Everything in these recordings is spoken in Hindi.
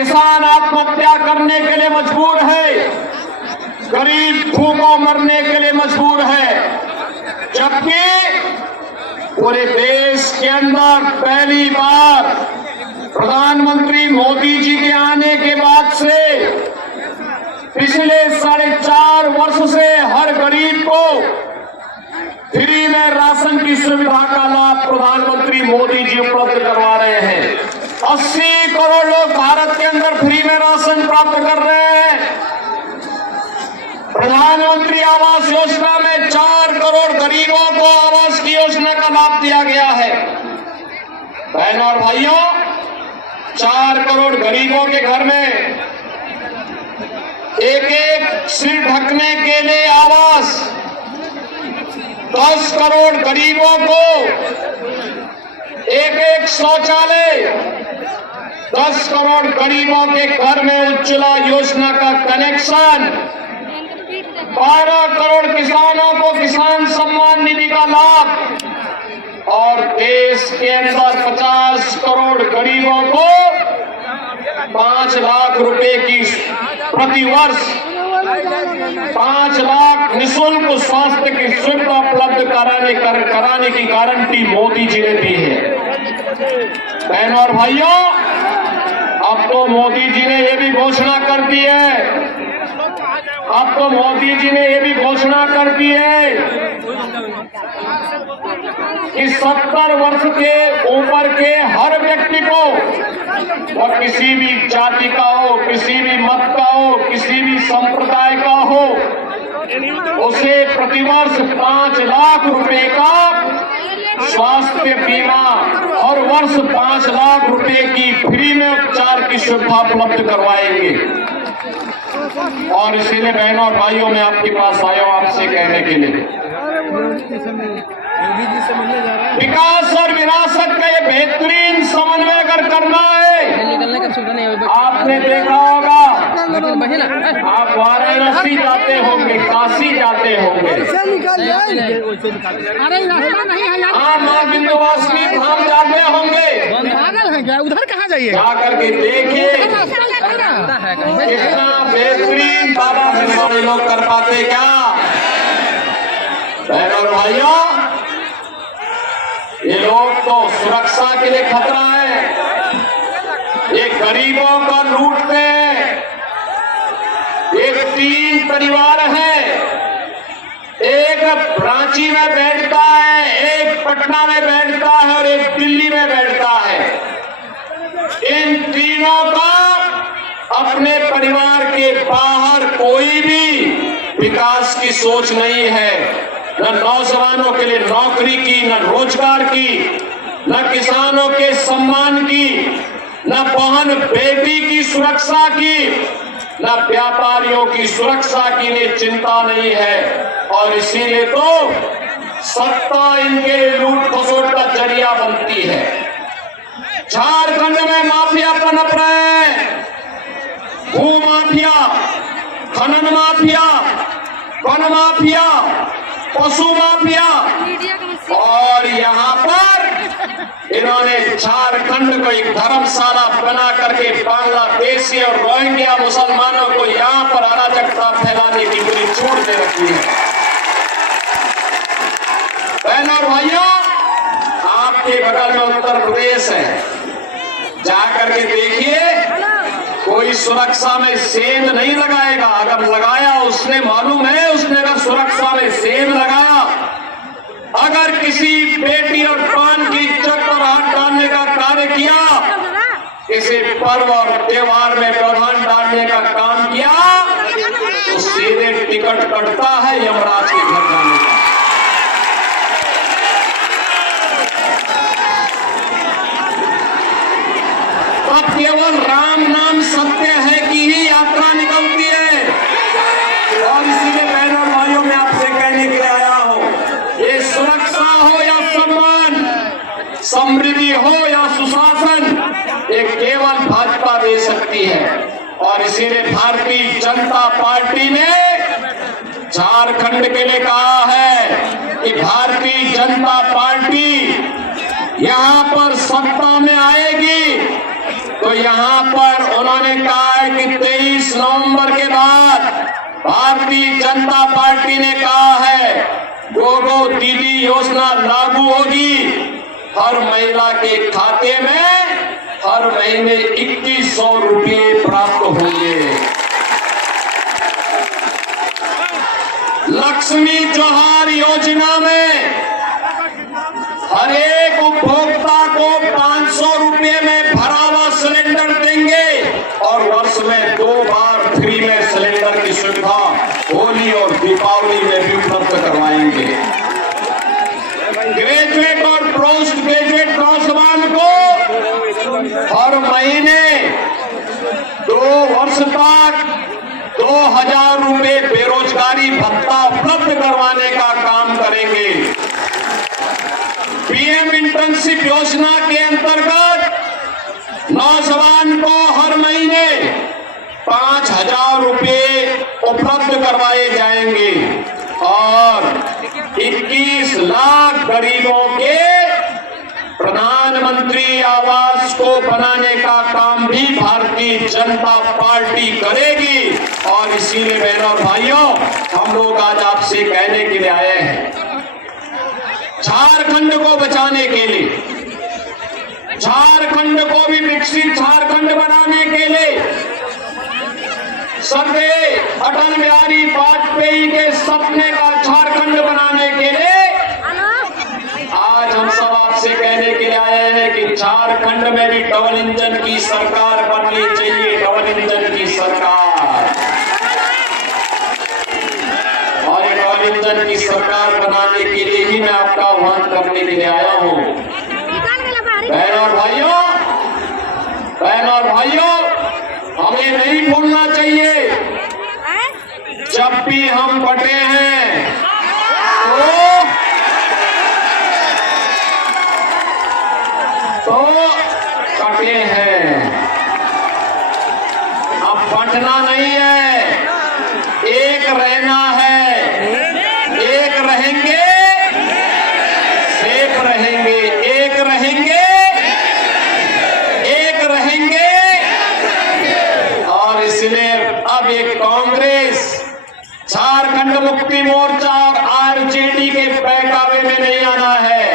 किसान आत्महत्या करने के लिए मजबूर है, गरीब भूखों मरने के लिए मजबूर है, जबकि पूरे देश के अंदर पहली बार प्रधानमंत्री मोदी जी के आने के बाद से पिछले 4.5 वर्ष से हर गरीब को फ्री में राशन की सुविधा का लाभ प्रधानमंत्री मोदी जी उपलब्ध करवा रहे हैं। 80 करोड़ लोग भारत के अंदर फ्री में राशन प्राप्त कर रहे हैं। प्रधानमंत्री आवास योजना में 4 करोड़ गरीबों को आवास की योजना का लाभ दिया गया है। बहनों और भाइयों, 4 करोड़ गरीबों के घर में एक सिर ढकने के लिए आवास, 10 करोड़ गरीबों को एक शौचालय, 10 करोड़ गरीबों के घर में उज्ज्वला योजना का कनेक्शन, 12 करोड़ किसानों को किसान सम्मान निधि का लाभ और देश के अंदर 50 करोड़ गरीबों को 5 लाख रुपए की प्रतिवर्ष 5 लाख निःशुल्क स्वास्थ्य की सुविधा उपलब्ध कराने की गारंटी मोदी जी ने दी है। बहनों और भाइयों, अब तो मोदी जी ने ये भी घोषणा कर दी है, अब तो मोदी जी ने ये भी घोषणा कर दी है कि 70 वर्ष के ऊपर के हर व्यक्ति को, वह किसी भी जाति का हो, किसी भी मत का हो, किसी भी संप्रदाय का हो, उसे प्रतिवर्ष 5 लाख रुपए का स्वास्थ्य बीमा और वर्ष 5 लाख रुपए की फ्री में उपचार की सुविधा उपलब्ध करवाएंगे। और इसीलिए बहनों और भाइयों, मैं आपके पास आया हूं आपसे कहने के लिए, विकास और विरासत का ये बेहतरीन समन्वय अगर करना है, आपने देखा होगा, आप वाराणसी जाते होंगे, काशी जाते होंगे, आप मां विंध्यवासिनी धाम जाते होंगे, उधर कहाँ जाइए, जाकर के देखिए कितना बेहतरीन बाबा बड़े लोग कर पाते क्या। बहनों और भाइयों, ये लोग तो सुरक्षा के लिए खतरा है, ये गरीबों का लूटते हैं। एक 3 परिवार है, एक रांची में बैठता है, एक पटना में बैठता है और एक दिल्ली में बैठता है। इन तीनों का अपने परिवार के बाहर कोई भी विकास की सोच नहीं है, न नौजवानों के लिए नौकरी की, न रोजगार की, न किसानों के सम्मान की, न बहन बेटी की सुरक्षा की, न व्यापारियों की सुरक्षा की इन्हें चिंता नहीं है। और इसीलिए तो सत्ता इनके लूट खसोट का जरिया बनती है। झारखंड में माफिया पनप रहे हैं, भू माफिया, खनन माफिया, वन माफिया, पशु माफिया, और यहाँ पर इन्होंने झारखंड को एक धर्मशाला बना करके बांग्लादेशी और रोहिंग्या मुसलमानों को यहाँ पर अराजकता फैलाने की पूरी छूट दे रखी है। बहनों और भाइयों, आपके बगल में उत्तर प्रदेश है, जाकर के देखिए, कोई सुरक्षा में सेंध नहीं लगाएगा। अगर लगाया उसने, मालूम है उसने अगर सुरक्षा में सेंध लगाया, अगर किसी बेटी और प्राण की इज्जत पर हाथ डालने का कार्य किया, किसी पर्व और त्योहार में व्यवधान डालने का काम किया, तो सीधे टिकट कटता है यमराज के घर जाने का। अब केवल राम नाम सत्य है की ही यात्रा निकलती है। और इसीलिए बहनों भाइयों, मैं आपसे कहने के लिए आया हूं, ये सुरक्षा हो या सम्मान, समृद्धि हो या सुशासन, ये केवल भाजपा दे सकती है। और इसीलिए भारतीय जनता पार्टी ने झारखंड के लिए कहा है कि भारतीय जनता पार्टी यहां पर सत्ता में आएगी तो यहाँ पर उन्होंने कहा है कि 23 नवंबर के बाद भारतीय जनता पार्टी ने कहा है गो दीदी योजना लागू होगी। हर महिला के खाते में हर महीने 2100 रुपये प्राप्त होंगे। लक्ष्मी जोहार योजना में हर एक उपभोक्ता को 500 रुपये में भरा हुआ सिलेंडर देंगे और वर्ष में 2 बार फ्री में सिलेंडर की सुविधा होली और दीपावली में भी उपलब्ध करवाएंगे। ग्रेजुएट और पोस्ट ग्रेजुएट नौजवान को हर महीने 2 वर्ष तक 2000 रुपये बेरोजगारी भत्ता उपलब्ध करवाने का काम करेंगे। पीएम इंटर्नशिप योजना के अंतर्गत नौजवान को हर महीने 5000 रुपये उपलब्ध करवाए जाएंगे और 21 लाख गरीबों के प्रधानमंत्री आवास को बनाने का काम भी भारतीय जनता पार्टी करेगी। और इसीलिए बहनों और भाइयों, हम लोग आज आपसे कहने के लिए आए हैं, झारखंड को बचाने के लिए, झारखंड को भी विकसित झारखंड बनाने के लिए, स्वर्गीय अटल बिहारी वाजपेयी के सपने का झारखंड बनाने के लिए आज हम सब आपसे कहने के लिए आए हैं कि झारखंड में भी डबल इंजन की सरकार बननी चाहिए, डबल इंजन की सरकार। और ये डबल इंजन की सरकार बनाने के लिए ही मैं आपका आह्वान करने के लिए आया हूँ। बहनों और भाइयों, हमें नहीं भूलना चाहिए, जब भी हम बटे हैं तो कटे हैं। अब बंटना नहीं है, एक रहना है। एक रहेंगे, सेफ रहेंगे, एक रहेंगे, एक रहेंगे। और इसलिए अब ये कांग्रेस, झारखंड मुक्ति मोर्चा और आरजेडी के बहकावे में नहीं आना है,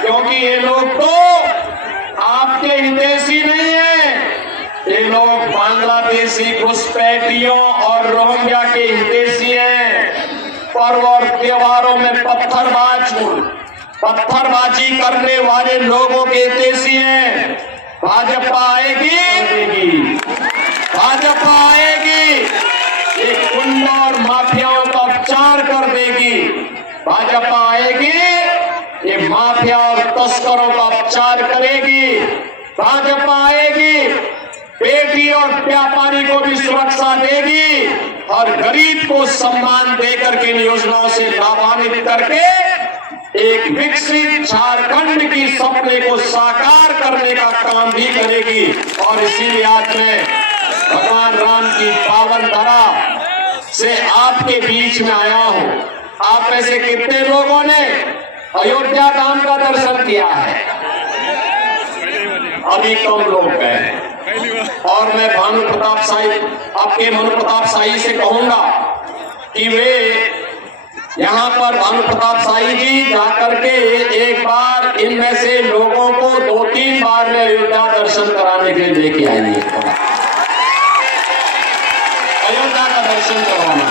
क्योंकि ये लोग तो आपके हितैषी नहीं है। ये लोग बांग्लादेशी घुसपैठियों और रोहिंग्या के हितैषी हैं। पर्व और त्योहारों में पत्थरबाजी करने वाले लोगों के हितैषी हैं। भाजपा आएगी, भाजपा आएगी, एक गुंड और माफियाओं का उपचार कर देगी। भाजपा आएगी, ये माफिया और तस्करों का उपचार करेगी। भाजपा आएगी, बेटी और व्यापारी को भी सुरक्षा देगी और गरीब को सम्मान देकर के इन योजनाओं से लाभान्वित करके एक विकसित झारखंड की सपने को साकार करने का काम भी करेगी। और इसीलिए आज मैं भगवान राम की पावन धरा से आपके बीच में आया हूं। आप में से कितने लोगों ने अयोध्या धाम का दर्शन किया है? अभी कम लोग गए। और मैं भानु प्रताप शाही, आपके भानु प्रताप शाही से कहूंगा कि वे यहाँ पर भानु प्रताप शाही जी जाकर के एक बार इनमें से लोगों को 2-3 बार में अयोध्या दर्शन कराने के लिए लेके आएंगे। अयोध्या का दर्शन करवाना,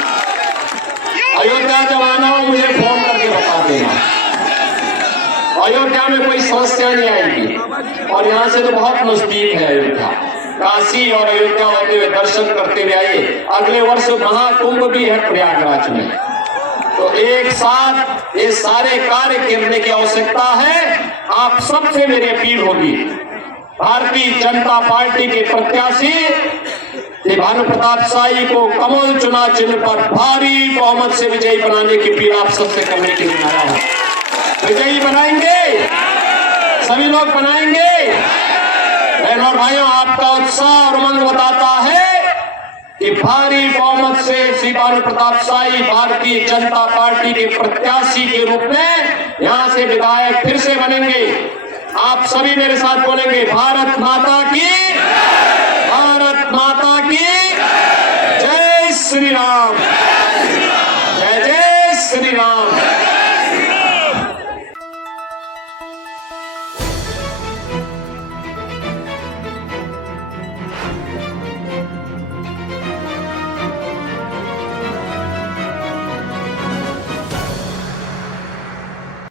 अयोध्या जब आना हो मुझे फोन करके बता देना। अयोध्या में कोई समस्या नहीं आएगी और यहाँ से तो बहुत नजदीक है अयोध्या। काशी और अयोध्या होते हुए दर्शन करते हुए आइए। अगले वर्ष महाकुंभ भी है प्रयागराज में, तो एक साथ ये सारे कार्य करने की आवश्यकता है। आप सबसे मेरी अपील होगी, भारतीय जनता पार्टी के प्रत्याशी भानु प्रताप शाही को कमल चुनाव चिन्ह पर भारी बहुमत से विजयी बनाने की अपील आप सबसे करने के लिए आया हूं। विजयी बनाएंगे, सभी लोग बनाएंगे। बहनों और भाइयों, आपका उत्साह और उमंग बताता है कि भारी बहुमत से श्री भानु प्रताप शाही भारतीय जनता पार्टी के प्रत्याशी के रूप में यहां से विधायक फिर से बनेंगे। आप सभी मेरे साथ बोलेंगे, भारत माता की